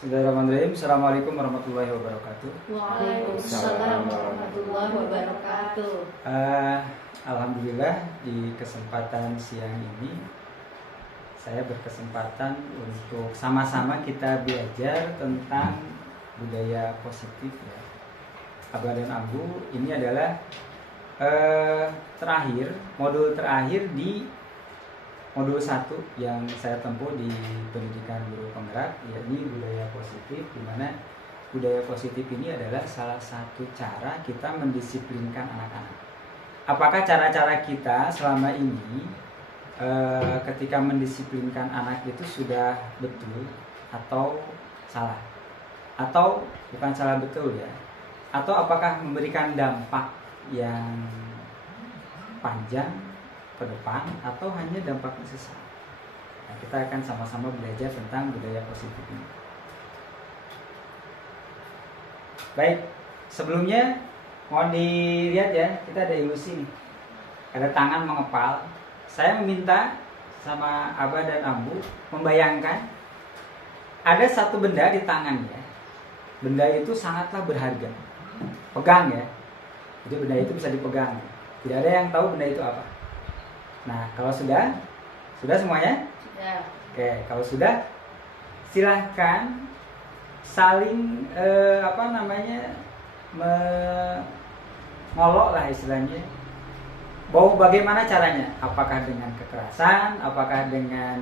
Bismillahirrahmanirrahim. Assalamualaikum warahmatullahi wabarakatuh. Waalaikumsalam warahmatullahi wabarakatuh. Alhamdulillah di kesempatan siang ini saya berkesempatan untuk sama-sama kita belajar tentang budaya positif ya. Abah dan Ambu ini adalah modul terakhir di modul 1 yang saya tempuh di pendidikan guru penggerak, yakni budaya positif, di mana budaya positif ini adalah salah satu cara kita mendisiplinkan anak-anak. Apakah cara-cara kita selama ini ketika mendisiplinkan anak itu sudah betul atau salah? Atau bukan salah betul ya? Atau apakah memberikan dampak yang panjang ke depan atau hanya dampaknya sesaat? Nah, kita akan sama-sama belajar tentang budaya positif ini. Baik, sebelumnya mohon dilihat ya, kita ada ilusi nih. Ada tangan mengepal. Saya meminta sama Abah dan Ambu membayangkan ada satu benda di tangannya. Benda itu sangatlah berharga. Pegang ya. Jadi benda itu bisa dipegang. Tidak ada yang tahu benda itu apa. Nah, kalau sudah semuanya? Sudah. Oke, kalau sudah, silahkan saling mengolok lah istilahnya. Bagaimana caranya? Apakah dengan kekerasan? Apakah dengan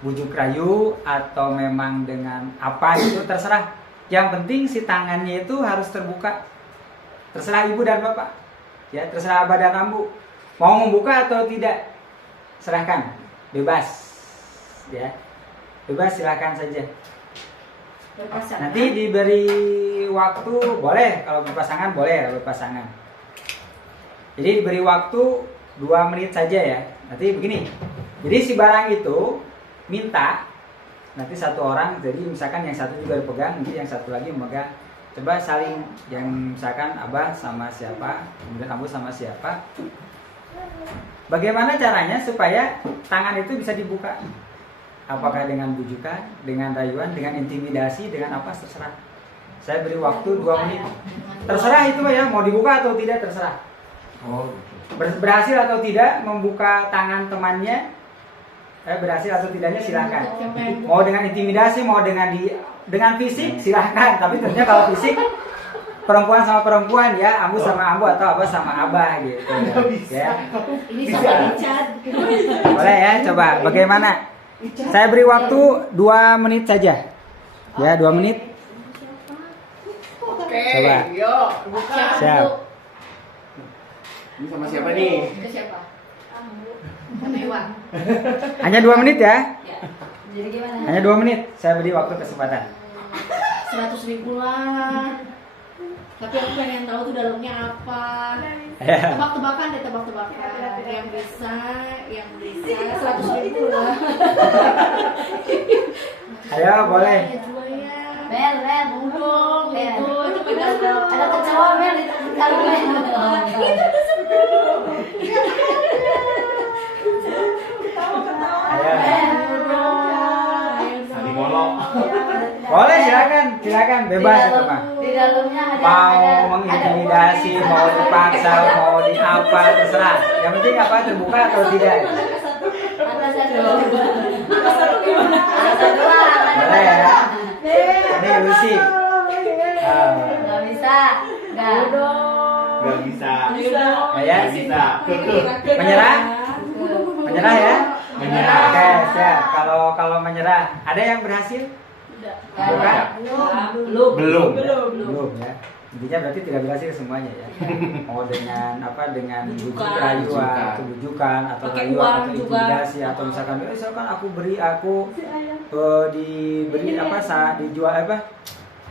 bujuk rayu? Atau memang dengan apa itu terserah. Yang penting si tangannya itu harus terbuka. Terserah ibu dan bapak. Ya, terserah Abah dan Ambu mau membuka atau tidak, serahkan, bebas ya, bebas, silahkan saja. Berpasangan. Nanti diberi waktu, boleh kalau berpasangan, boleh berpasangan. Jadi diberi waktu 2 menit saja ya. Nanti begini, jadi si barang itu minta, nanti satu orang, jadi misalkan yang satu juga dipegang, nanti yang satu lagi memegang. Coba saling, yang misalkan Abah sama siapa, kemudian Ambu sama siapa. Bagaimana caranya supaya tangan itu bisa dibuka? Apakah dengan bujukan, dengan rayuan, dengan intimidasi, dengan apa, terserah. Saya beri waktu 2 menit. Terserah itu ya, mau dibuka atau tidak terserah. Berhasil atau tidak membuka tangan temannya, berhasil atau tidaknya silakan. Mau dengan intimidasi, mau dengan fisik silahkan, tapi tentunya kalau fisik perempuan sama perempuan ya, Ambu sama Ambu atau Abah sama Abah gitu ya. Ini sama Richard. Boleh ya, coba bagaimana? Saya beri waktu 2 menit saja. Ya, 2 menit. Oke, Coba. yuk, buka. Siap. Ini sama siapa nih? Ke siapa? Menewa. Hanya 2 menit ya. Ya. Jadi gimana? Hanya 2 menit. Saya beri waktu kesempatan. 100.000 lah. Tapi aku pengen tahu tuh dalamnya apa. Ya. Tebak-tebakan deh, tebak-tebakan. Yang bisa 100.000 lah. Ayo, boleh. Bel, burung, itu pegang. Ada kecoa Bel di dalamnya. Saling ngolok. Boleh, silakan bebas itu mah. Di dalamnya Mau mengintimidasi, mau dipaksa, mau di apa, terserah. Yang penting apa, terbuka atau tidak. Ada satu gimana? Boleh ya. Ini ilusi. Nggak bisa. Gak bisa. Ya, Bisa. menyerah? Menyerah ya? Menyerah. Oke, siap. Kalau menyerah, ada yang berhasil? Belum. Belum ya. Intinya berarti tidak berhasil semuanya ya. Mau dengan bujuk rayuan, atau bujukan, atau Pakai rayuan, uang atau juga. intimidasi, atau misalkan dijual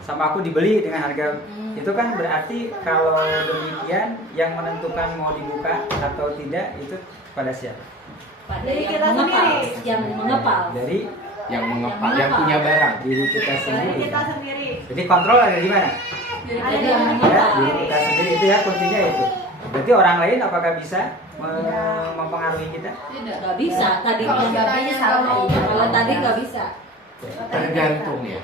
sama aku dibeli dengan harga. Itu kan berarti kalau demikian yang menentukan mau dibuka atau tidak itu pada siapa? Dari kita sendiri. Yang mengepal. Dari Yang mengepal, yang punya barang. diri kita sendiri. sendiri. Jadi kontrol ada di mana? Jadi yang Ya, mengepal. diri kita sendiri itu ya, kuncinya itu. Berarti orang lain apakah bisa mempengaruhi kita? Tidak, nggak bisa. Tadi Kalau nggak kita bisa. salah, Kalau tadi nggak bisa. Tergantung ya.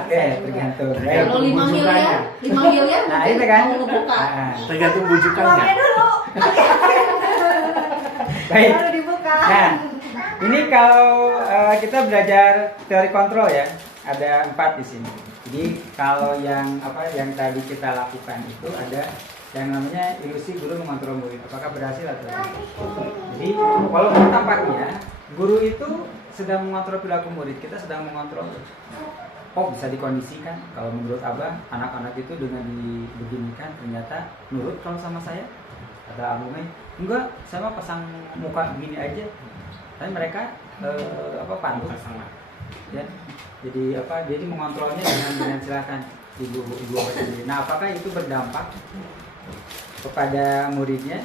Oke, tergantung. Baik. Kalau 5 miliar, 5 miliar Nah, mungkin itu kan. mau ngebuka. Tergantung bujukannya. dulu. Baik. Baru dibuka. Nah, ini kalau kita belajar teori kontrol ya, ada 4 di sini. Jadi kalau yang tadi kita lakukan itu ada yang namanya ilusi guru mengontrol murid. Apakah berhasil atau tidak? Jadi walaupun tampaknya guru itu sedang mengontrol perilaku murid, kita sedang mengontrol. Oh, bisa dikondisikan. Kalau menurut Abah, anak-anak itu dengan dibeginikan ternyata nurut kalau sama saya. Kata Abu Mei, enggak, saya mah pasang muka begini aja. Tapi mereka pantun sama. Ya. Jadi mengontrolnya dengan silakan ibu Abah sendiri. Nah, apakah itu berdampak kepada muridnya?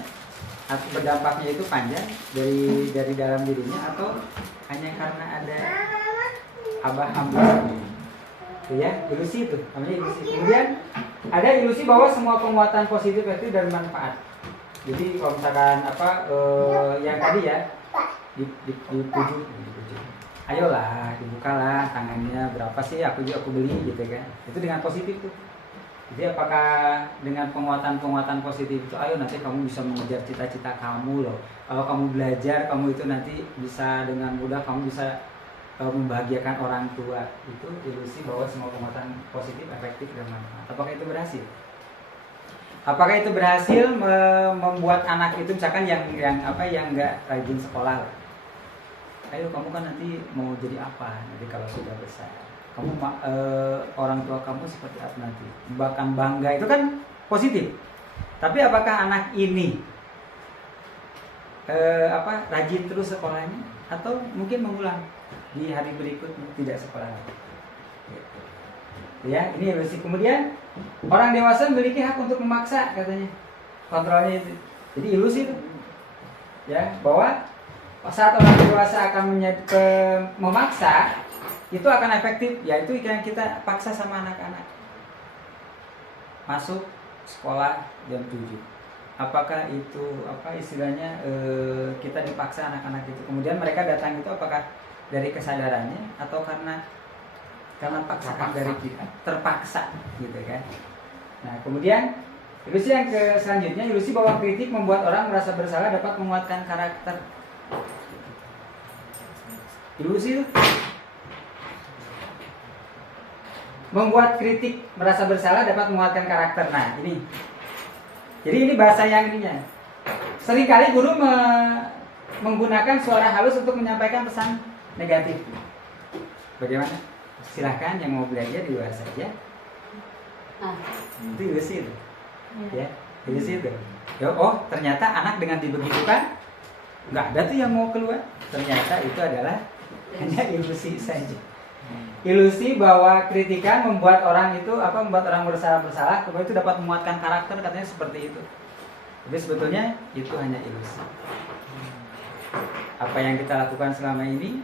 Atau berdampaknya itu panjang dari dalam dirinya atau hanya karena ada Abah ambil ya, ilusi itu namanya ilusi. Kemudian ada ilusi bahwa semua penguatan positif itu dari manfaat. Jadi kalau misalkan yang tadi ya dipujuk, ayolah dibukalah tangannya, berapa sih aku beli gitu kan, itu dengan positif tuh. Jadi apakah dengan penguatan positif itu, ayo nanti kamu bisa mengejar cita-cita kamu loh. Kalau kamu belajar, kamu itu nanti bisa dengan mudah kamu bisa membahagiakan orang tua. Itu ilusi bahwa semua penguatan positif efektif dan manfaat. Apakah itu berhasil? Apakah itu berhasil membuat anak itu misalkan yang nggak rajin sekolah? Ayo kamu kan nanti mau jadi apa nanti kalau sudah besar? Kamu orang tua kamu seperti apa nanti? Bahkan bangga itu kan positif. Tapi apakah anak ini rajin terus sekolahnya atau mungkin mengulang di hari berikutnya tidak sekolah lagi? Ya, ini ilusi. Kemudian orang dewasa memiliki hak untuk memaksa katanya. Kontrolnya itu. Jadi ilusi itu. Ya, bahwa saat orang dewasa akan memaksa itu akan efektif, yaitu yang kita paksa sama anak-anak masuk sekolah jam 7. Apakah itu istilahnya kita dipaksa anak-anak itu, kemudian mereka datang itu apakah dari kesadarannya atau karena paksaan dari kita, terpaksa gitu kan. Nah, kemudian ilusi yang selanjutnya, ilusi bahwa kritik membuat orang merasa bersalah dapat menguatkan karakter. Ilusi itu membuat kritik merasa bersalah dapat menguatkan karakter. Nah, ini. Jadi ini bahasa yang ininya. Seringkali guru menggunakan suara halus untuk menyampaikan pesan negatif. Bagaimana? Silahkan yang mau belajar di luar saja. Itu ilusi itu. Ya, ilusi itu. Ya, oh, ternyata anak dengan dibegitukan nggak ada tuh yang mau keluar. Ternyata itu adalah hanya ilusi saja. Ilusi bahwa kritikan membuat orang bersalah, kemudian itu dapat memuatkan karakter, katanya seperti itu. Tapi sebetulnya itu hanya ilusi. Apa yang kita lakukan selama ini,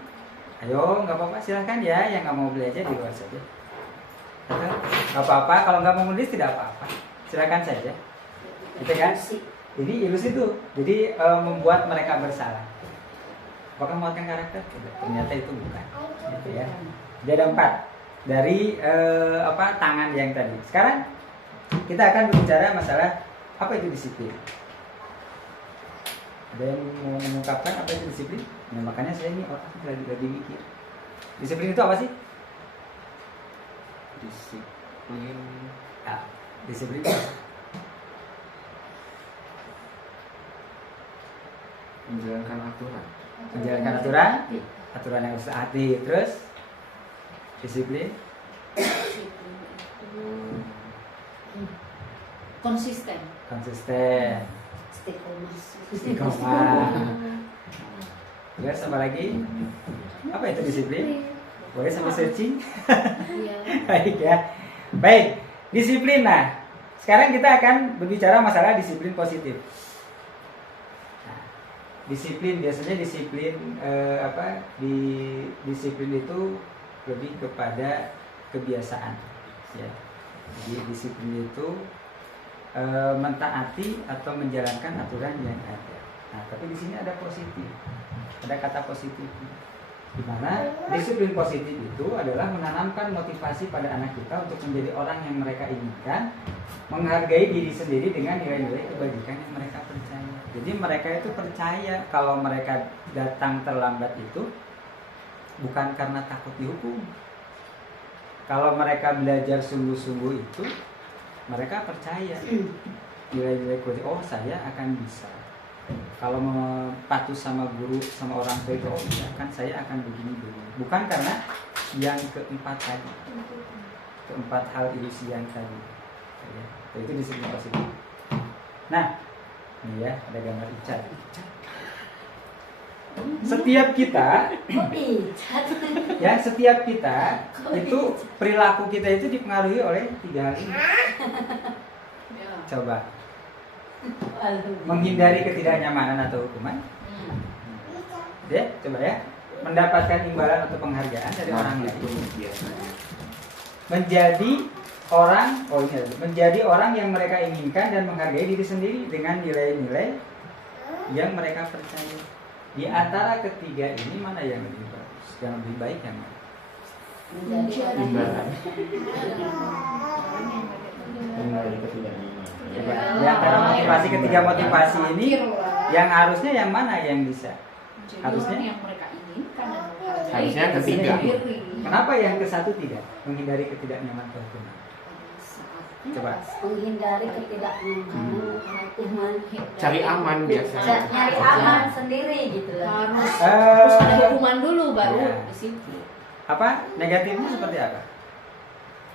ayo nggak apa-apa, silahkan ya yang nggak mau belajar di luar saja. Nggak apa-apa, kalau nggak mau menulis tidak apa-apa, silahkan saja. Gitu kan? Jadi ilusi itu, jadi membuat mereka bersalah. Apakah memuatkan karakter? Ternyata itu bukan. Gitu ya. Jadi ada 4 dari tangan yang tadi. Sekarang kita akan berbicara masalah apa itu disiplin. Ada yang mau mengungkapkan apa itu disiplin? Nah, makanya saya ini otak lagi mikir. Disiplin itu apa sih? Disiplin. Disiplin itu apa? Menjalankan aturan. Menjalankan aturan yang harus taati. Terus disiplin Konsisten. Istiqomah. Terus apa lagi? Apa itu disiplin? Boleh sampai searching? Iya. Baik ya. Baik, disiplin. Nah, sekarang kita akan berbicara masalah disiplin positif. Nah, disiplin biasanya disiplin itu lebih kepada kebiasaan, ya. Jadi disiplin itu mentaati atau menjalankan aturan yang ada. Nah, tapi di sini ada positif, ada kata positif. Di mana disiplin positif itu adalah menanamkan motivasi pada anak kita untuk menjadi orang yang mereka inginkan, menghargai diri sendiri dengan nilai-nilai kebajikan yang mereka percaya. Jadi mereka itu percaya kalau mereka datang terlambat itu bukan karena takut dihukum. Kalau mereka belajar sungguh-sungguh itu, mereka percaya nilai-nilai kebajikan. Oh, saya akan bisa. Kalau patuh sama guru, sama orang tua itu, oh iya kan saya akan begini-begini. Bukan karena yang keempat tadi, keempat hal ilusi yang tadi. Ya, itu disiplin positif. Nah, ini ya ada gambar Icat. Setiap kita, ya setiap kita itu perilaku kita itu dipengaruhi oleh 3 hal ini. Coba. Menghindari ketidaknyamanan atau hukuman. Ya, coba ya. Mendapatkan imbalan atau penghargaan dari orang lain. Menjadi orang yang mereka inginkan dan menghargai diri sendiri dengan nilai-nilai yang mereka percaya. Di antara ketiga ini mana yang lebih bagus? Yang lebih baik yang mana? Imbalan. Di antara motivasi ketiga motivasi ini yang harusnya yang mana yang bisa? Harusnya yang mereka inginkan dan menghargai Harusnya ketiga. sendiri. Kenapa yang ke satu tidak? Menghindari ketidaknyamanan kehukuman. Coba. Menghindari ketidaknyamanan hukuman. Cari aman biasanya. Nyari aman sendiri gitu lah. Harus ada hukuman dulu baru Ya. di situ. Apa negatifnya seperti apa?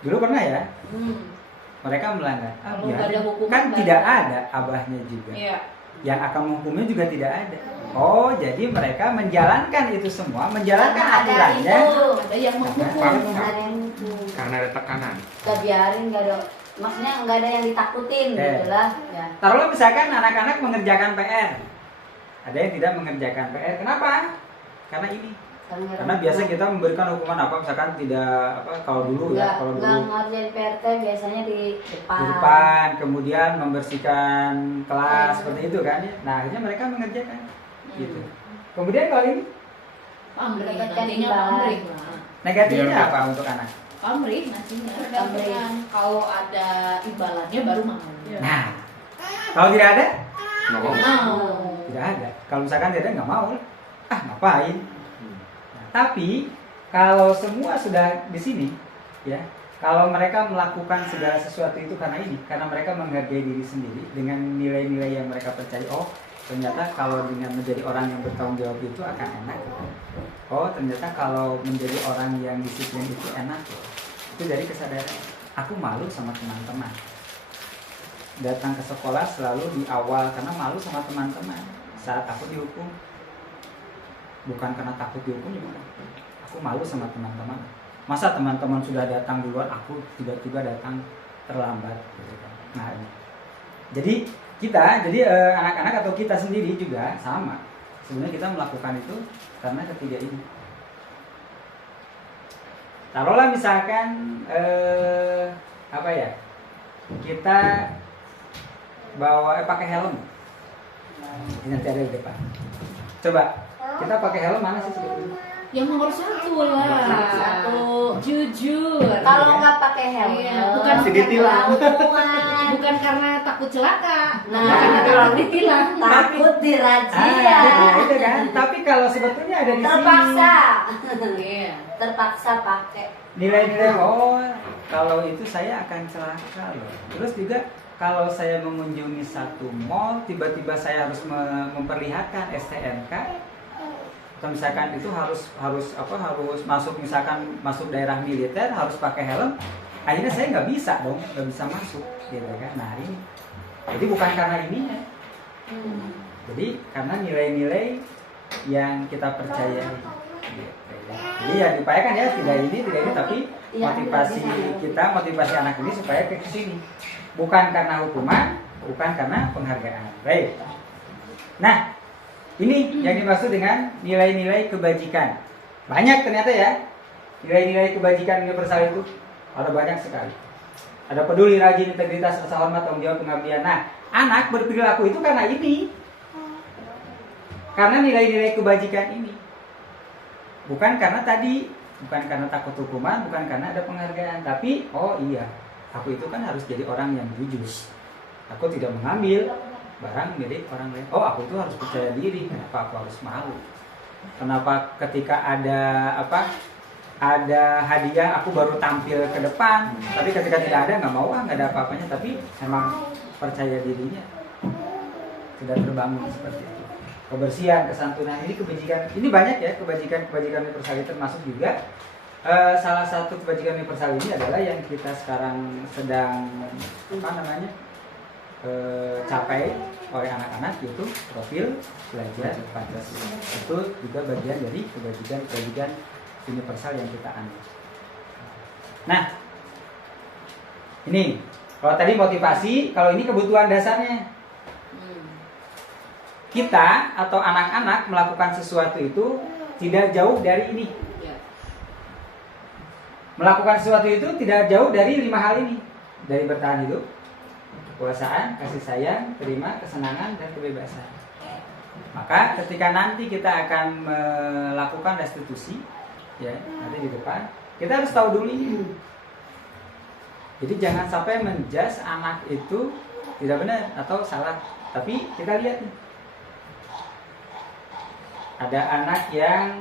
Dulu pernah ya mereka melanggar. Kalau Biarin. nggak ada hukuman, Kan baru. tidak ada abahnya juga. Iya. Yang akan menghukumnya juga tidak ada. Oh, jadi mereka menjalankan itu semua, menjalankan Karena ada aturannya. itu. Ada yang menghukum. Ada yang hukum. Karena ada tekanan. Kita biarin nggak ada, maksudnya nggak ada yang ditakutin gitu lah. Ya. Taruhlah misalkan anak-anak mengerjakan PR. Ada yang tidak mengerjakan PR. Kenapa? Karena ini. Karena biasa kita memberikan hukuman apa misalkan tidak apa kalau dulu ya, kalau nggak dulu ngerjain PRT biasanya di depan. di depan, kemudian membersihkan kelas seperti itu kan ya. Nah, akhirnya mereka mengerjakan gitu. Kemudian kalau ini Pamrih, Mendapatkan nantinya imbalan. pamrih. negatifnya Biar- apa untuk anak? Pamrih nantinya tergantung kalau ada imbalannya baru mau. Nah, kalau tidak ada, Nggak mau. Mau. tidak ada. Kalau misalkan tidak ada nggak mau, ngapain? Nah, tapi kalau semua sudah di sini, ya, kalau mereka melakukan segala sesuatu itu karena ini, karena mereka menghargai diri sendiri dengan nilai-nilai yang mereka percaya. Oh, ternyata kalau dengan menjadi orang yang bertanggung jawab itu akan enak. Oh, ternyata kalau menjadi orang yang disiplin itu enak. Itu dari kesadaran. Aku malu sama teman-teman. Datang ke sekolah selalu di awal karena malu sama teman-teman. Saat aku dihukum, bukan karena takut dihukum juga. Aku malu sama teman-teman. Masa teman-teman sudah datang duluan, aku tiba-tiba datang terlambat. Gitu kan. Nah, ini. Jadi anak-anak atau kita sendiri juga sama. Sebenarnya kita melakukan itu karena ketiga ini. Taruhlah misalkan apa ya? Kita bawa pakai helm. Nanti ada di depan. Coba kita pakai helm mana sih sebetulnya? Yang nomor 1 lah. Satu. Jujur. Kalau nggak pakai helm, Iya, bukan ditilang. hukuman. Bukan karena takut celaka. Nah, Karena takut ditilang. Takut dirazia. Itu kan. Tapi kalau sebetulnya ada di Terpaksa. Iya. Terpaksa pakai. nilai-nilai. Oh, kalau itu saya akan celaka loh. Terus juga kalau saya mengunjungi satu mall, tiba-tiba saya harus memperlihatkan STNK. Atau misalkan itu harus masuk, misalkan masuk daerah militer harus pakai helm, akhirnya saya nggak bisa masuk gitu kan. Nah ini jadi bukan karena ini ya, jadi karena nilai-nilai yang kita percaya gitu. Jadi ya diupayakan ya tidak ini tapi motivasi kita, motivasi anak ini supaya ke sini, bukan karena hukuman, bukan karena penghargaan. Baik. Nah, ini yang dimaksud dengan nilai-nilai kebajikan. Banyak ternyata ya. Nilai-nilai kebajikan universal itu ada banyak sekali. Ada peduli, rajin, integritas, rasa hormat, tanggung jawab, pengabdian. Nah, anak berperilaku itu karena ini. Karena nilai-nilai kebajikan ini. Bukan karena takut hukuman, bukan karena ada penghargaan, tapi oh iya, aku itu kan harus jadi orang yang jujur. Aku tidak mengambil barang milik orang lain. Oh, aku itu harus percaya diri. Kenapa aku harus malu? Kenapa ketika ada hadiah aku baru tampil ke depan, tapi ketika tidak ada nggak mau, nggak ada apa-apanya, tapi memang percaya dirinya sudah terbangun seperti itu. Kebersihan, kesantunan, ini kebajikan, ini banyak ya kebajikan universal, termasuk juga salah satu kebajikan universal ini adalah yang kita sekarang sedang capai oleh anak-anak, yaitu profil belajar Pancasila. Itu juga bagian dari kebajikan universal yang kita anut. Nah, ini kalau tadi motivasi, kalau ini kebutuhan dasarnya. Kita atau anak-anak melakukan sesuatu itu tidak jauh dari ini. Melakukan sesuatu itu tidak jauh dari 5 hal ini. Dari bertahan hidup, kekuasaan, kasih sayang, terima, kesenangan, dan kebebasan. Maka ketika nanti kita akan melakukan restitusi, ya nanti di depan, kita harus tahu dulu ini. Jadi jangan sampai menjudge anak itu tidak benar atau salah. Tapi kita lihat nih, ada anak yang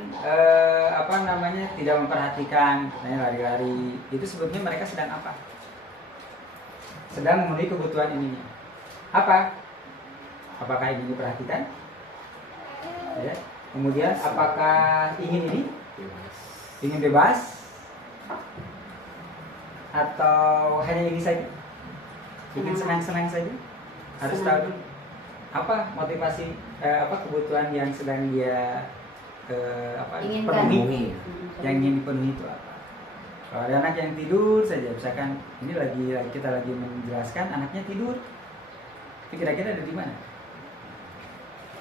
tidak memperhatikan, katanya lari-lari. Itu sebetulnya mereka sedang apa? Sedang memenuhi kebutuhan ininya. Apa? Apakah ingin diperhatikan? Ya. Kemudian apakah ingin ini? Ingin bebas? Atau hanya ini saja? Ingin senang-senang saja? Harus tahu dulu apa motivasi, kebutuhan yang sedang dia penuhi, yang ingin dipenuhi itu apa. Kalau ada anak yang tidur saja, misalkan ini kita lagi menjelaskan anaknya tidur, itu kira-kira ada di mana?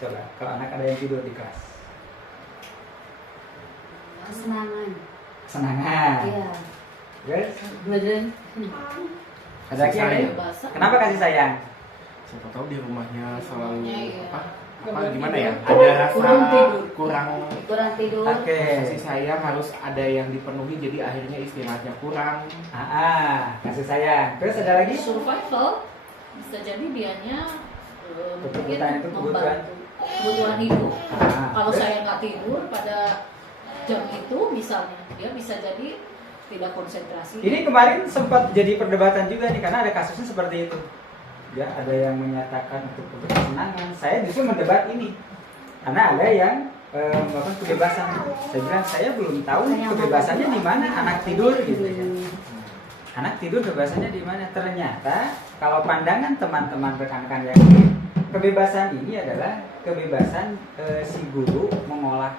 Coba, kalau anak ada yang tidur di kelas. Kesenangan. Iya. Guys, ada lagi yang lain? Kenapa kasih sayang? Siapa tahu di rumahnya selalu gimana ya? Ada rasa kurang tidur. Kasih sayang harus ada yang dipenuhi, jadi akhirnya istirahatnya kurang. Kasih sayang. Terus ada lagi? Survival, bisa jadi dianya kebutuhan hidup. Kalau saya nggak tidur pada jam itu misalnya, dia bisa jadi tidak konsentrasi. Ini kemarin sempat jadi perdebatan juga nih, karena ada kasusnya seperti itu. Ya, ada yang menyatakan untuk kesenangan. Saya justru mendebat ini karena ada yang melakukan kebebasan. Saya bilang saya belum tahu kebebasannya di mana anak tidur gitu ya. Anak tidur kebebasannya di mana? Ternyata kalau pandangan teman-teman rekan-rekan yang lain, kebebasan ini adalah kebebasan si guru mengolah,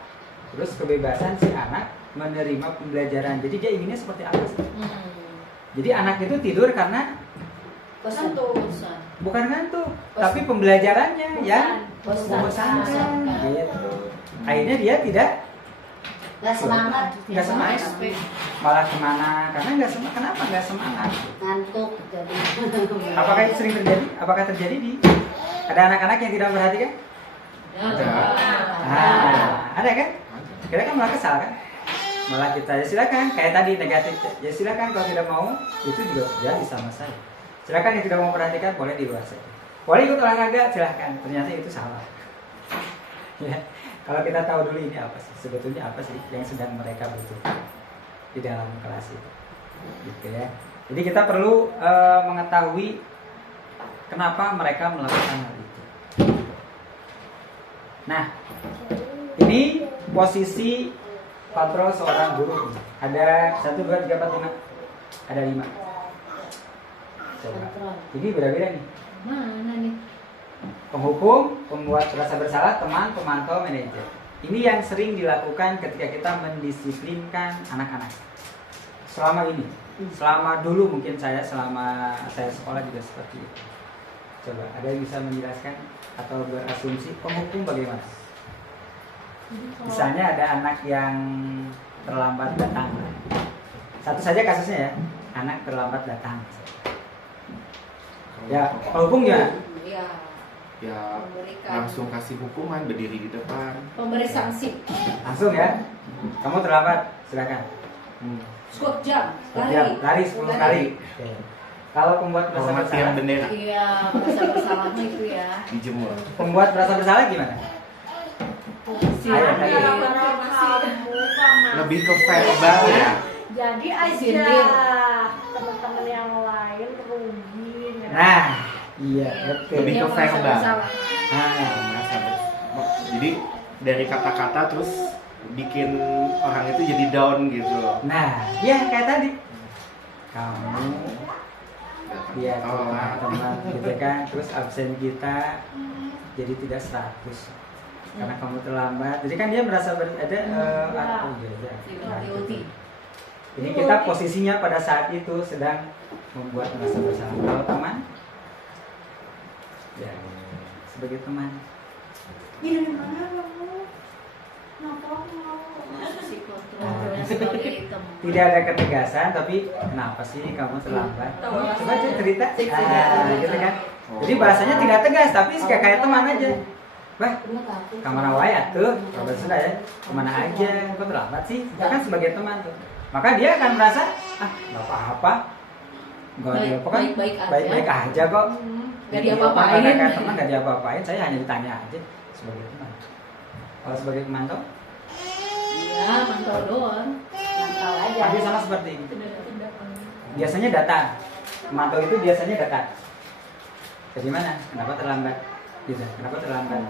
terus kebebasan si anak menerima pembelajaran. Jadi dia inginnya seperti apa sih? Jadi anak itu tidur karena bukan ngantuk, tapi pembelajarannya yang membosankan gitu. Akhirnya dia nggak semangat, malah kemana? Karena nggak semangat. Kenapa nggak semangat? Ngantuk jadi. Apakah itu sering terjadi? Apakah terjadi ada anak-anak yang tidak memperhatikan? Ada kan? Kita kan malah kesal kan? Malah kita ya silakan, kayak tadi negatif, ya silakan, kalau tidak mau itu juga terjadi sama saya. Silakan yang tidak mau memperhatikan boleh di luar saja. Boleh ikut olahraga, silahkan. Ternyata itu salah. Ya, kalau kita tahu dulu ini apa sih, sebetulnya apa sih yang sedang mereka butuhkan di dalam kelas itu, gitu ya. Jadi kita perlu mengetahui kenapa mereka melakukan hal itu. Nah, ini posisi kontrol seorang guru. Ada 1, 2, 3, 4, 5. Ada 5. Coba. Ini beda-beda nih. Mana nih? Penghukum, pembuat rasa bersalah, teman, pemantau, manajer. Ini yang sering dilakukan ketika kita mendisiplinkan anak-anak. Selama ini, selama dulu mungkin selama saya sekolah juga seperti itu. Coba, ada yang bisa menjelaskan atau berasumsi penghukum bagaimana? Misalnya ada anak yang terlambat datang. Satu saja kasusnya ya, anak terlambat datang. Ya, penghukum gimana? Iya. ya Memberikan. langsung kasih hukuman, berdiri di depan. Pemberi sanksi. Langsung ya. Kamu terlambat, silakan. Squat jam, Lari, lari. 10 kali. Oke. Kalau pembuat merasa Hormat bersalah, yang bendera Iya, merasa bersalahnya itu ya. dijemur. pembuat merasa bersalah gimana? Ayo, tadi. Lebih ke verbal ya. Jadi aja Sindir. teman-teman yang lain rugi. Nah, iya, betul. Lebih Dia ke merasa verbal. bersalah. Nah, Merasa jadi dari kata-kata terus bikin orang itu jadi down gitu loh. nah, iya kayak tadi. Kamu dia Oh, teman gitu kan, terus absen kita jadi tidak 100 karena kamu terlambat. Jadi kan dia merasa ada oh, iya. Nah, Guilty. ini kita posisinya pada saat itu sedang membuat merasa bersalah. Kalau teman, ya sebagai teman. Ini di mana kamu? Kenapa mau? Si kontrolnya sebagai teman. Tidak ada ketegasan, tapi kenapa sih kamu terlambat? Coba aja cerita, gitu kan. Jadi bahasanya tidak tegas, tapi kayak teman aja. Wah, kamar awal tuh, kalau sudah ya, kemana aja, kok terlambat sih? Itu kan sebagai teman tuh. Maka dia akan merasa, nggak apa-apa, nggak apa kan, Baik-baik aja. baik-baik aja kok. Nggak Jadi diapa-apain. apa, kayak teman nggak diapa-apain, saya hanya ditanya aja sebagai teman. Kalau sebagai teman tuh, Iya, mantau doang. Mantau aja. tapi sama seperti ini. Biasanya datar, memantau itu biasanya datar. Jadi mana? Kenapa terlambat? Gitu. Kenapa terlambat?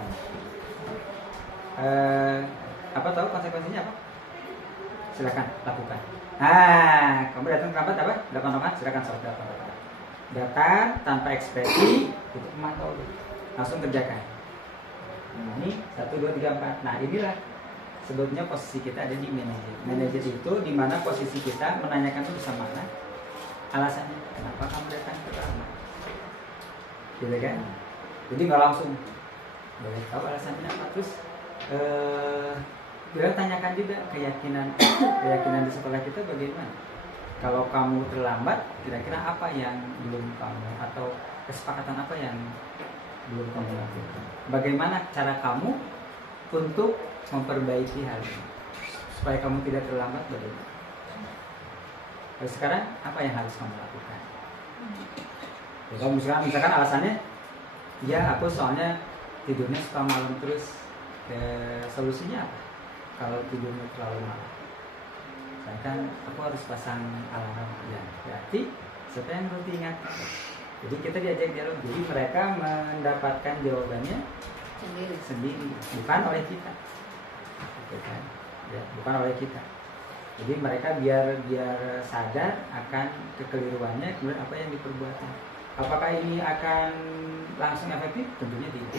Apa tahu konsekuensinya apa? Silakan lakukan. Nah, kamu datang terlambat apa? Dapat silakan soal dapat. Datar tanpa ekspresi itu memantau dulu. Langsung kerjakan. Nah, ini 1, 2, 3, 4. Nah, inilah sebetulnya posisi kita ada di manajer. Manajer itu di mana posisi kita menanyakan itu bisa mana? Alasannya kenapa kamu datang terlambat? Gitu kan? Jadi nggak langsung boleh tahu alasannya apa, terus beliau tanyakan juga keyakinan di sekolah kita bagaimana. Kalau kamu terlambat, kira-kira apa yang belum kamu atau kesepakatan apa yang belum kamu lakukan? Bagaimana cara kamu untuk memperbaiki hal ini supaya kamu tidak terlambat? Bagaimana? Terus sekarang apa yang harus kamu lakukan? Ya, kalau misalkan alasannya, ya aku soalnya tidurnya suka malam terus. Solusinya apa? Kalau tidurnya terlalu malam, saya kan aku harus pasang alarm. Ya, berarti siapa yang perlu diingat? Jadi kita diajak dialog. Jadi mereka mendapatkan jawabannya sendiri, bukan oleh kita. Gitu kan? Ya, bukan oleh kita. Jadi mereka biar sadar akan kekeliruannya, kemudian apa yang diperbuatnya. Apakah ini akan langsung efektif? Tentunya tidak.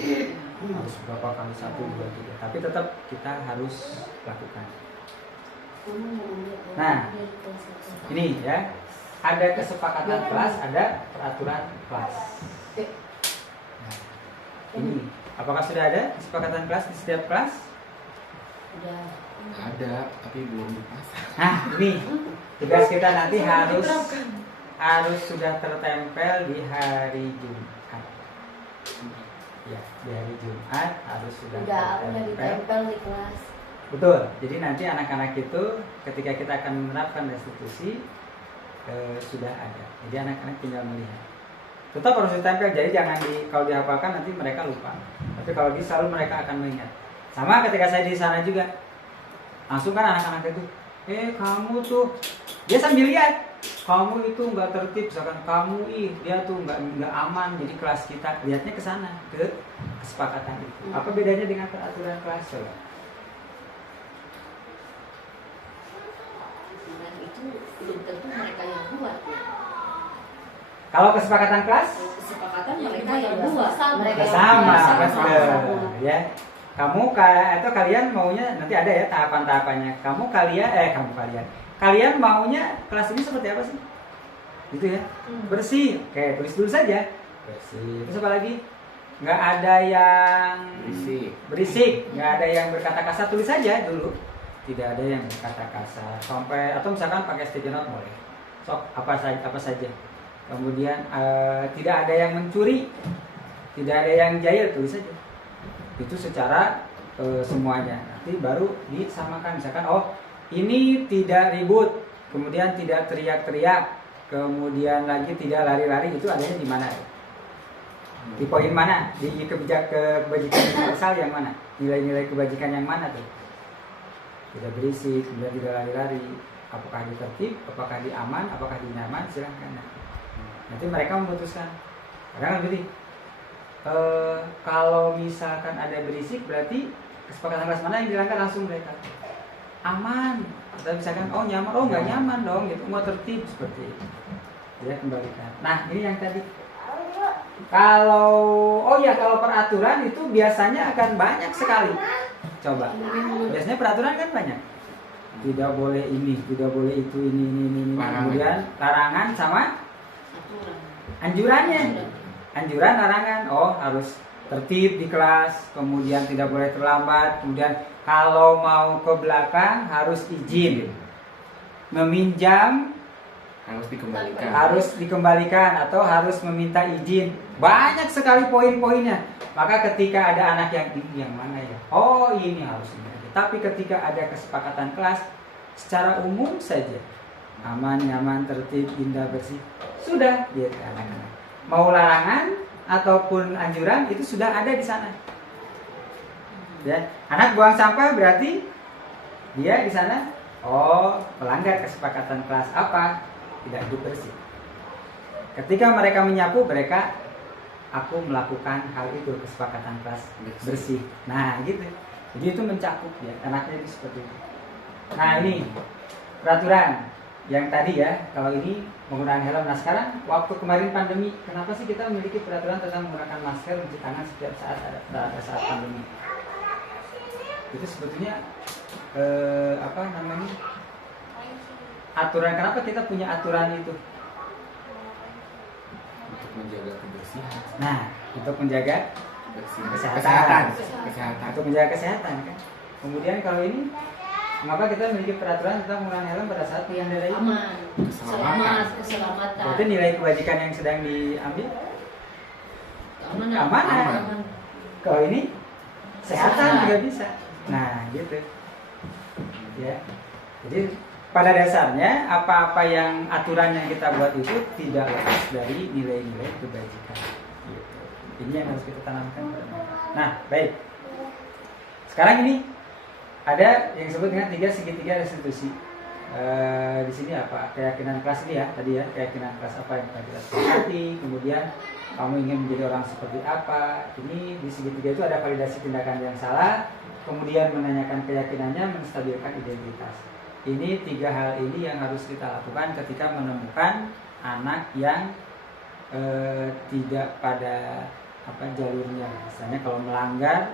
Harus berapa kali, 1, 2, 3. Tapi tetap kita harus lakukan. Nah, ini ya, ada kesepakatan kelas, ada peraturan kelas. Nah, ini, apakah sudah ada kesepakatan kelas di setiap kelas? Udah. Ada, tapi belum dipasang. Nah, ini tugas kita nanti harus sudah tertempel di hari Jumat. Ya, di hari Jumat harus sudah Udah tertempel. ditempel di kelas. Betul. Jadi nanti anak-anak itu ketika kita akan menerapkan restitusi sudah ada. Jadi anak-anak tinggal melihat. Tetap harus ditempel. Jadi jangan kalau dihafalkan nanti mereka lupa. Tapi kalau selalu mereka akan mengingat. Sama ketika saya di sana juga. Langsung kan anak-anak itu, kamu tuh, dia sambil lihat, kamu itu nggak tertib, misalkan kamu dia tuh nggak aman, jadi kelas kita lihatnya ke sana, ke kesepakatan itu. Apa bedanya dengan peraturan kelas? Coba. Dan itu belum tentu mereka yang buat ya. Kalau kesepakatan kelas Kesepakatan mereka yang buat. Mereka bersama, yang betul, ya. Kamu atau kalian maunya nanti ada ya tahapan-tahapannya. Kalian maunya kelas ini seperti apa sih? Gitu ya. Bersih. Oke, tulis dulu saja. Bersih. Terus apa lagi? Nggak ada yang berisik, nggak ada yang berkata kasar, tulis saja dulu. Tidak ada yang berkata kasar. Sampai atau misalkan pakai sticky note boleh. Sok apa saja. Kemudian tidak ada yang mencuri. tidak ada yang jahil, tulis saja. Itu secara semuanya. Nanti baru disamakan, misalkan oh ini tidak ribut, kemudian tidak teriak-teriak, kemudian lagi tidak lari-lari, itu adanya di mana? Di poin mana? Di kebajikan universal yang mana? Nilai-nilai kebajikan yang mana tuh? Tidak berisik, kemudian tidak lari-lari. Apakah di tertib, apakah di aman, apakah di nyaman, silahkan. Nanti mereka memutuskan. Karena begini, kalau misalkan ada berisik, berarti kesepakatan kelas mana yang dilanggar, langsung mereka aman. Atau misalkan oh nyaman, oh nggak nyaman dong, gitu, mau tertib seperti itu. Ya kembalikan. Nah ini yang tadi. Kalau kalau peraturan itu biasanya akan banyak sekali. Coba. Biasanya peraturan kan banyak. Tidak boleh ini, tidak boleh itu, ini. Kemudian larangan sama anjurannya. Anjuran, larangan, oh harus tertib di kelas, kemudian tidak boleh terlambat, kemudian kalau mau ke belakang harus izin, meminjam harus dikembalikan atau harus meminta izin. Banyak sekali poin-poinnya. Maka ketika ada anak yang ini yang mana ya? Oh ini harus ini. Tapi ketika ada kesepakatan kelas secara umum saja, aman, nyaman, tertib, indah, bersih, sudah gitu anak-anak. Mau larangan ataupun anjuran itu sudah ada di sana. Ya, anak buang sampah berarti dia di sana melanggar kesepakatan kelas apa? Tidak hidup bersih. Ketika mereka menyapu, aku melakukan hal itu, kesepakatan kelas bersih. Nah, gitu. Jadi itu mencakup ya, anaknya itu seperti itu. Nah, ini peraturan yang tadi ya, kalau ini menggunakan helm. Nah, sekarang waktu kemarin pandemi, kenapa sih kita memiliki peraturan tentang menggunakan masker, mencuci tangan setiap saat saat pandemi? Itu sebetulnya aturan, kenapa kita punya aturan itu? Untuk menjaga kebersihan. Nah, untuk menjaga Kesehatan. Untuk menjaga kesehatan kan. Kemudian kalau ini, mengapa kita memiliki peraturan tentang menggunakan helm pada saat mengendarai? Aman, keselamatan. Berarti nilai kebajikan yang sedang diambil aman. Kalau ini kesehatan juga bisa. Nah, gitu. Ya. Jadi pada dasarnya apa-apa yang aturan yang kita buat itu tidak lepas dari nilai-nilai kebajikan. Gitu. Ini yang harus kita tanamkan. Nah, baik. Sekarang ini ada yang disebut dengan 3 segitiga restitusi. Di sini apa? Keyakinan kelas ini ya, tadi ya, keyakinan kelas apa yang kita sepakati, kemudian kamu ingin menjadi orang seperti apa. Ini di segitiga itu ada validasi tindakan yang salah, kemudian menanyakan keyakinannya, menstabilkan identitas. Ini 3 hal ini yang harus kita lakukan ketika menemukan anak yang tidak pada jalurnya. Misalnya kalau melanggar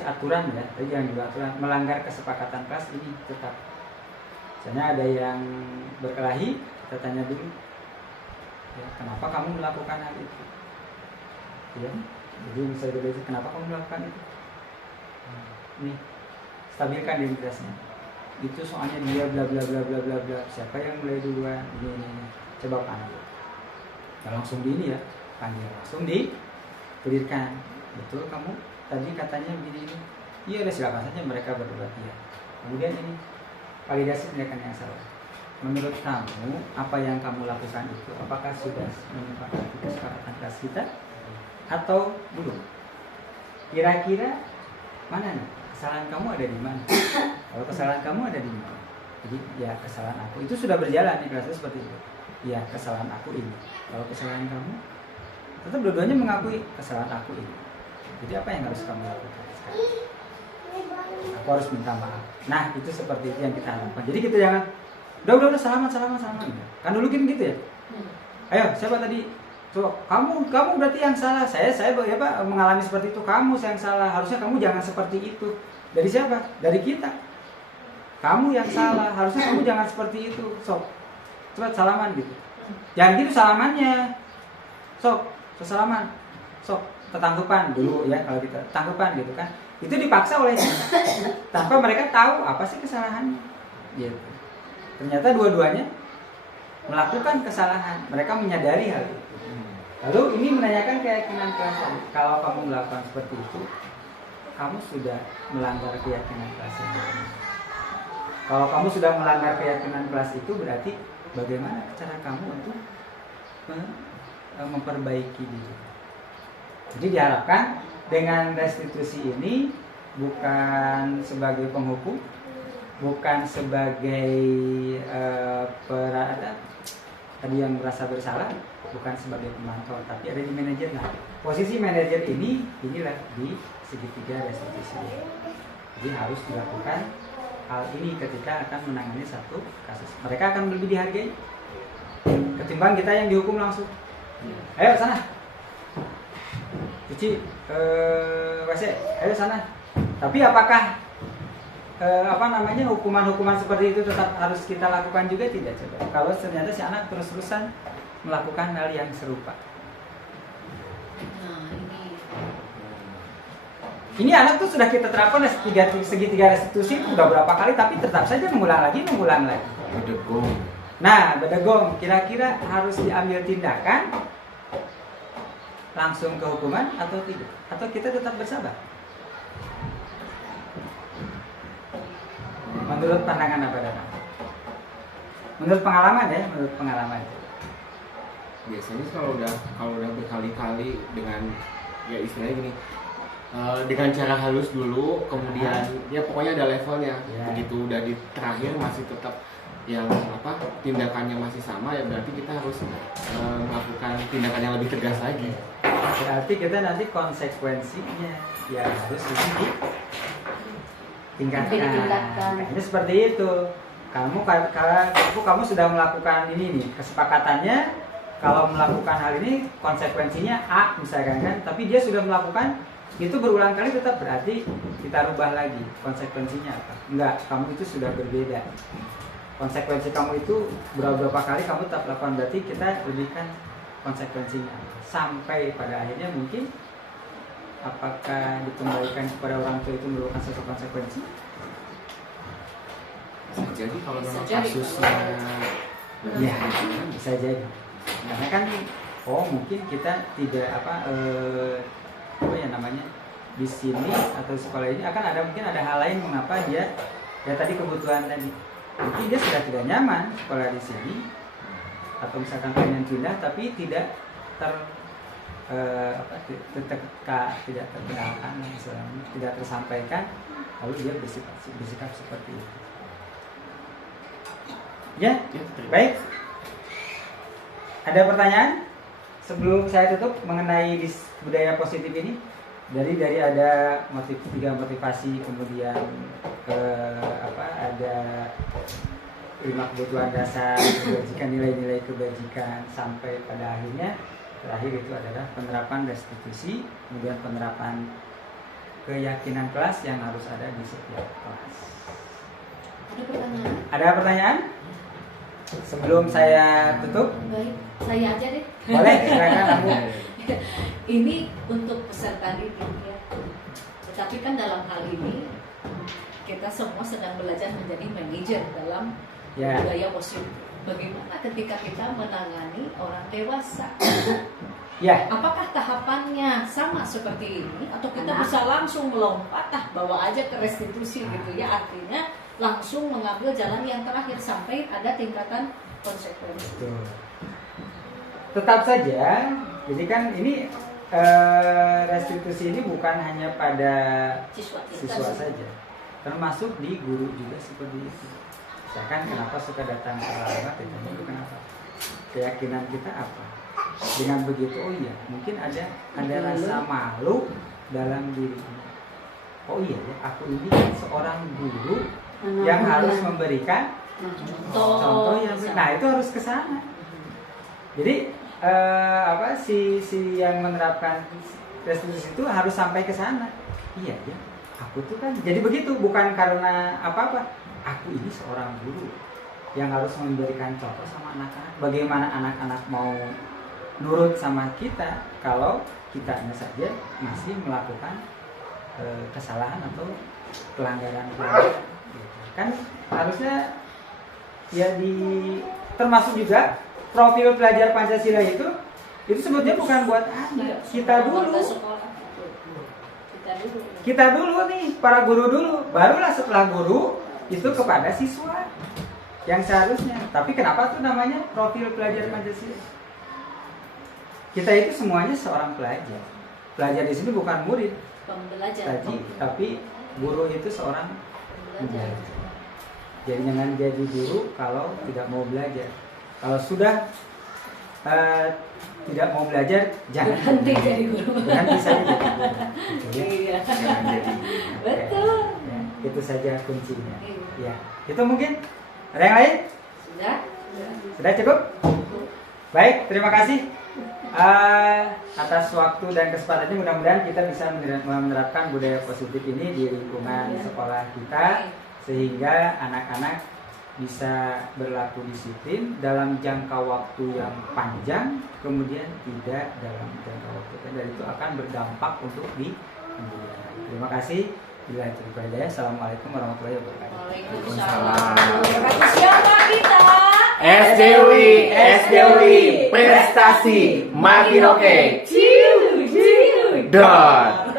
aturan ya, tadi yang juga aturan, melanggar kesepakatan kelas ini tetap. Misalnya ada yang berkelahi, kita tanya dulu, ya, kenapa kamu melakukan hal itu? Ya, jadi bisa dilihat kenapa kamu melakukan itu. Nih, stabilkan identitasnya. Itu soalnya dia bla bla bla bla bla bla. Siapa yang mulai duluan? Ini. Coba panggil. Nah, langsung di ini ya, panggil langsung clearkan. Betul kamu tadi katanya begini ini. Iya, udah silakan saja mereka berdebat ya. Kemudian ini validasi tindakan yang salah. Menurut kamu apa yang kamu lakukan itu apakah sudah menyepakati kesepakatan kelas kita atau belum? Kira-kira mana nih? Kesalahan kamu ada di mana? Kalau kesalahan kamu ada di mana? Jadi ya kesalahan aku itu sudah berjalan nih kelasnya seperti itu. Ya kesalahan aku ini. Kalau kesalahan kamu, tetap dua-duanya mengakui kesalahan aku ini. Jadi apa yang harus kamu lakukan sekarang? Aku harus minta maaf. Nah itu seperti itu yang kita harapkan. Jadi kita jangan udah salaman. Kan dulu gitu ya. Ayo siapa tadi? So, kamu berarti yang salah. Saya mengalami seperti itu. Kamu yang salah. Harusnya kamu jangan seperti itu. Dari siapa? Dari kita. Kamu yang salah. Harusnya kamu jangan seperti itu. So, coba salaman gitu. Jangan gitu salamannya. Salaman. Tetanggupan dulu ya kalau kita tanggupan gitu kan. Itu dipaksa oleh kita. Tanpa mereka tahu apa sih kesalahannya. Gitu. Ternyata dua-duanya melakukan kesalahan. Mereka menyadari hal itu. Lalu ini menanyakan keyakinan kelas. Kalau kamu melakukan seperti itu, kamu sudah melanggar keyakinan kelas yang pertama. Kalau kamu sudah melanggar keyakinan kelas itu, berarti bagaimana cara kamu untuk memperbaiki diri. Jadi diharapkan dengan restitusi ini bukan sebagai penghukum, bukan sebagai tadi yang merasa bersalah, bukan sebagai pemantau, tapi ada di manajer. Nah, posisi manajer inilah di segitiga restitusi. Jadi harus dilakukan hal ini ketika akan menangani satu kasus. Mereka akan lebih dihargai ketimbang kita yang dihukum langsung. Ayo sana, cuci WC, ayo sana. Tapi apakah hukuman-hukuman seperti itu tetap harus kita lakukan juga? Tidak, coba. Kalau ternyata si anak terus-terusan melakukan hal yang serupa. Nah, ini anak tuh sudah kita terapkan segitiga restitusi itu udah berapa kali, tapi tetap saja mengulang lagi. Bedegong. Nah, bedegong, kira-kira harus diambil tindakan langsung ke hukuman atau tidak? Atau kita tetap bersabar? Menurut pandangan apa Dana? Menurut pengalaman ya, menurut pengalaman. Biasanya kalau udah berkali-kali dengan ya istilahnya gini, dengan cara halus dulu, kemudian ya pokoknya ada levelnya. Begitu udah di terakhir masih tetap yang tindakannya masih sama, ya berarti kita harus melakukan tindakan yang lebih tegas lagi. Berarti kita nanti konsekuensinya ya harus ditingkatkan. Kayaknya seperti itu. Kamu sudah melakukan ini nih, kesepakatannya kalau melakukan hal ini konsekuensinya A misalkan kan, tapi dia sudah melakukan itu berulang kali, tetap berarti kita rubah lagi konsekuensinya apa? Enggak, kamu itu sudah berbeda. Konsekuensi kamu itu berapa kali kamu tetap lakukan, berarti kita lebihkan konsekuensinya sampai pada akhirnya mungkin apakah dikembalikan kepada orang tua itu merupakan satu konsekuensi? Bisa jadi kalau memang jadi, kasusnya ya bisa jadi, karena kan mungkin kita tidak di sini atau sekolah ini mungkin ada hal lain mengapa dia ya tadi kebutuhan tadi. Mungkin dia sudah tidak nyaman sekolah di sini, atau misalkan pengen pindah tapi tidak terkenalkan, tidak tersampaikan, lalu dia bersikap seperti itu. Ya, baik. Ada pertanyaan sebelum saya tutup mengenai budaya positif ini? Dari ada tiga motivasi, kemudian ada 5 kebutuhan dasar kebajikan, nilai-nilai kebajikan, sampai pada akhirnya terakhir itu adalah penerapan restitusi, kemudian penerapan keyakinan kelas yang harus ada di setiap kelas. Ada pertanyaan? Sebelum saya tutup? baik, saya aja deh. Boleh, silakan kamu. Ini untuk peserta didik ya. Tetapi kan dalam hal ini kita semua sedang belajar menjadi manajer dalam budaya positif. Bagaimana ketika kita menangani orang dewasa? Ya. Apakah tahapannya sama seperti ini atau kita bisa langsung melompat bawa aja ke restitusi gitu ya? Artinya langsung mengambil jalan yang terakhir sampai ada tingkatan konsekuensi. Betul. Tetap saja, jadi kan ini restitusi ini bukan hanya pada siswa saja, termasuk di guru juga seperti itu. Misalkan kenapa suka datang terlambat, ditanya itu kenapa? Keyakinan kita apa? Dengan begitu, mungkin ada rasa malu dalam dirinya. Ya, aku ini kan seorang guru yang harus memberikan contoh yang itu harus ke sana. Jadi si yang menerapkan restitusi itu harus sampai ke sana. Iya ya, aku tuh kan jadi begitu, bukan karena apa-apa. Aku ini seorang guru yang harus memberikan contoh sama anak-anak. Bagaimana anak-anak mau nurut sama kita kalau kitanya saja masih melakukan kesalahan atau pelanggaran. Kan harusnya ya termasuk juga profil pelajar Pancasila itu Itu sebetulnya bukan buat anak, kita dulu. Kita dulu nih, para guru dulu. Barulah setelah guru itu kepada siswa yang seharusnya. Tapi kenapa tuh namanya profil pelajar Pancasila? Kita itu semuanya seorang pelajar. Pelajar di sini bukan murid Pembelajar. tapi guru itu seorang pembelajar. Jadi jangan jadi guru kalau tidak mau belajar. Kalau sudah tidak mau belajar, jangan Berhenti jadi guru. Berhenti saja jadi guru. Gitu ya. Iya. Jangan jadi. Betul. Ya, itu saja kuncinya. Iya. Ya, itu mungkin. Ada yang lain? Sudah? Sudah cukup? Baik, terima kasih atas waktu dan kesempatannya. Mudah-mudahan kita bisa menerapkan budaya positif ini di lingkungan sekolah kita, sehingga anak-anak bisa berlaku disiplin dalam jangka waktu yang panjang, kemudian tidak dalam jangka waktu pendek, dan itu akan berdampak untuk di kemudian hari. Terima kasih. Bila itu hidayah. Assalamualaikum warahmatullahi wabarakatuh. Waalaikumsalam. Siapa kita? SDW, prestasi makin oke. Ciu, ciu. Dot.